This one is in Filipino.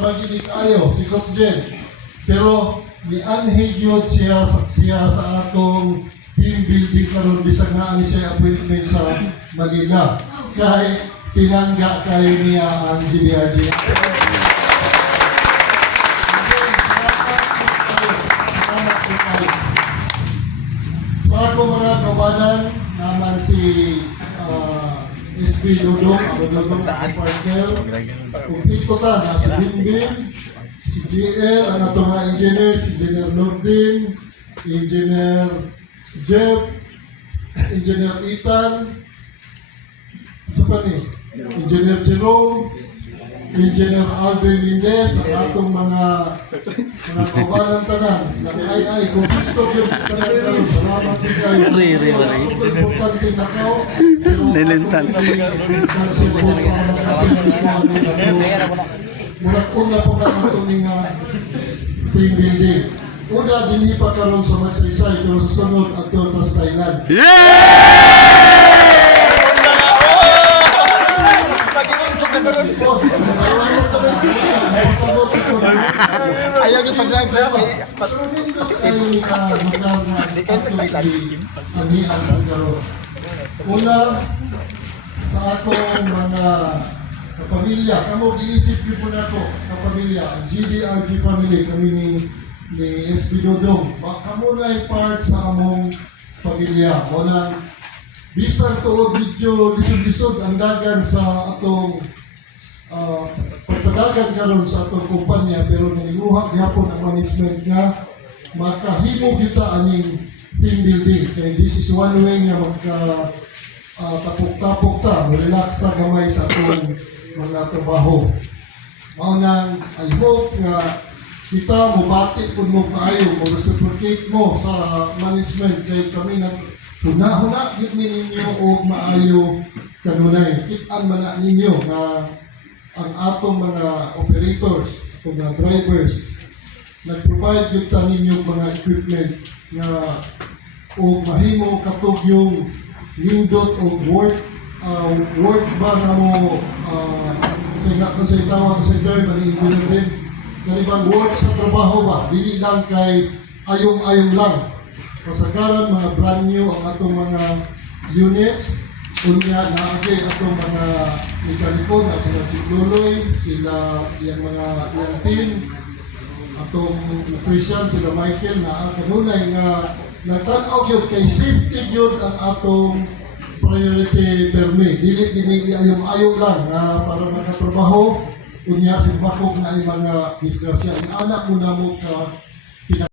magiging ayo si Coach Jen. Pero gianhigyod siya sa atong team building karon bisag naa ni siya appointment sa Manila. Kay pinangga kayo niya ang GBRG. Sa ako mga kabanan naman si SB Dodong, ang Dodong partner. Kumpito ta na si Bimbing, si GL, ang atong mga engineer, si Engineer Nordin, Engineer Jeff, Engineer Ethan, sa pa ni, Engineer Jerome, Engineer Alvin Mendez, ang atong mga kawalan tanan. Ay, kumpito yun. Salamat din kayo. Importante na kao. Nilintan. Mula po na itong team building. Una, din pa karon sa Magsaysay, pero susunod at ito sa Thailand. Ayaw yung pag-drive sa'yo kay una, sa akong mga kapamilya, kamo giisip niyo po na ako, kapamilya, ang GDRG family, kami ni SB Dodong. Kamo na yung part sa among pamilya. Walang bisan to video lisod-lisod ang dagan sa atong pagpadagan karon sa atong kumpanya, pero nalinguha gyapon ang management nga makahimo kita aning team building. Kaya this is one way nga magka tapok-tapok ta, relax ta gamay sa atong mga trabaho. Mao nang I hope nga kita mubati pud mo kaayo, mo reciprocate mo sa management kay kami na huna-huna gid ninyo og maayo kanunay. Kit-an man na ninyo nga ang atong mga operators o mga drivers nag-provide yun ta ninyo mga equipment nga o mahimo katog yung nindot o work ba na mo kung sa'y tawag sa term ang engineer din kanibang work sa trabaho ba dili lang kay ayong-ayong lang kasagaran mga brand new ang atong mga units unya naagay atong mga mekaniko na sila si Loloy, sila yung mga yung team, atong Christian, sila Michael na kanunay nga nagtanaw yun kay safety yun ang atong priority permit. Dili ayong lang para makatrabaho unya si bakog na ay mga disgrasya. Ang anak mo na mo ka